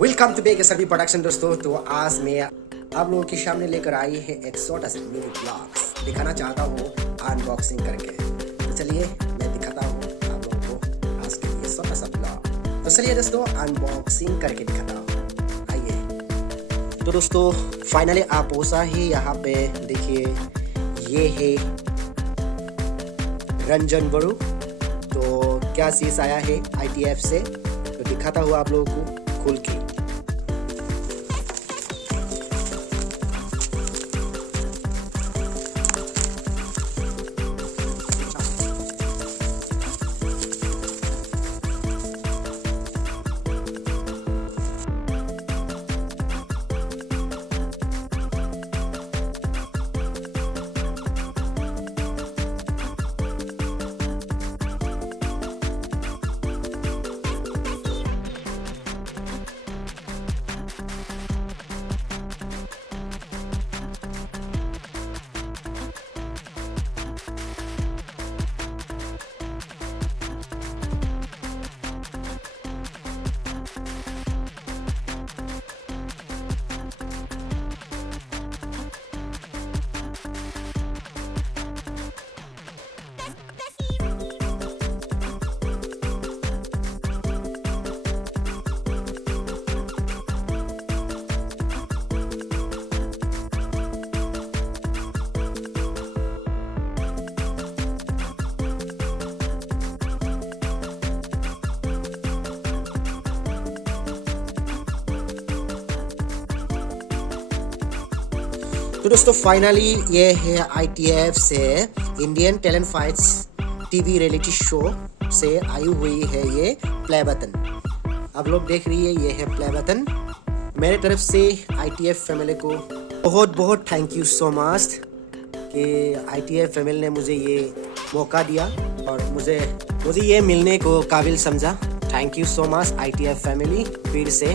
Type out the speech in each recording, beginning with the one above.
Welcome to beg सभी production दोस्तों। तो आज मैं आप लोगों के सामने लेकर आई है एक छोटा सा मिनी ब्लॉग दिखाना चाहता हूँ अनबॉक्सिंग करके। तो चलिए मैं दिखाता हूँ आप लोगों को आज के लिए छोटा सा ब्लॉग। तो चलिए दोस्तों अनबॉक्सिंग करके दिखाता हूँ, आइए। तो दोस्तों फाइनली आप पहुँचा ही यहाँ पे, देखिए ये है रंजन बड़ू। तो क्या चीज़ आया है ITF से, तो दिखाता हूँ आप लोगों को खोल के। तो दोस्तों फाइनली ये है ITF से Indian talent fights TV reality show से आई हुई है ये प्ले बटन। आप लोग देख रही है, ये है प्ले बटन। मेरे तरफ से ITF फैमिली को बहुत बहुत थैंक यू सो मच कि ITF फैमिली ने मुझे ये मौका दिया और मुझे ये मिलने को काबिल समझा। Thank you so much ITF family. फिर से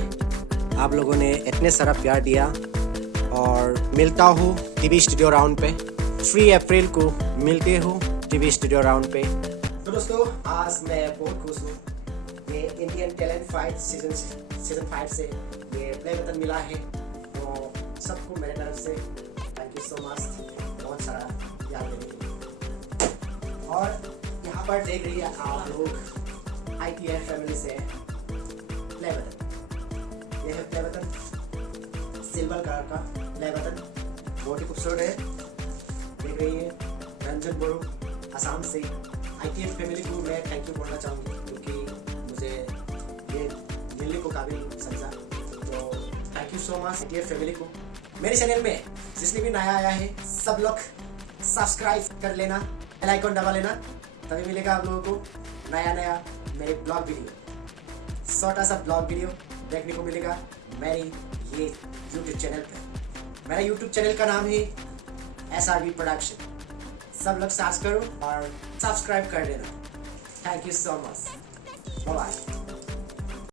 आप लोगों ने इतने सारा प्यार दिया और मिलता हूँ TV स्टूडियो राउंड पे। 3 अप्रैल को मिलते हो TV स्टूडियो राउंड पे। तो दोस्तों आज मैं बहुत खुश हूँ, ये इंडियन टैलेंट फाइट सीजन 5 से ये प्ले बटन मिला है। तो सबको मेरे तरफ से थैंक यू सो मच, बहुत सारा प्यार देने के लिए। और यहाँ पर देख रही है आप लोग ITF फैमिली से प्ले बटन। ये है प्ले बटन, सिल्वर कलर का प्ले बटन, बहुत ही खूबसूरत है। देख रही है रंजन बड़ू आसाम से। ITF फैमिली को मैं थैंक यू बोलना चाहूँगी क्योंकि मुझे ये मिलने को काबिल समझा। तो thank you so much ITF family को। मेरे चैनल में जिसने भी नया आया है सब लोग सब्सक्राइब कर लेना, बेल आइकन दबा लेना, तभी मिलेगा आप लोगों को नया मेरे ब्लॉग वीडियो, छोटा सा ब्लॉग वीडियो देखने को मिलेगा मेरी ये YouTube चैनल पे। मेरा YouTube चैनल का नाम है SRB प्रोडक्शन। सब लोग सर्च करो और सब्सक्राइब कर देना। Thank you so much, bye bye.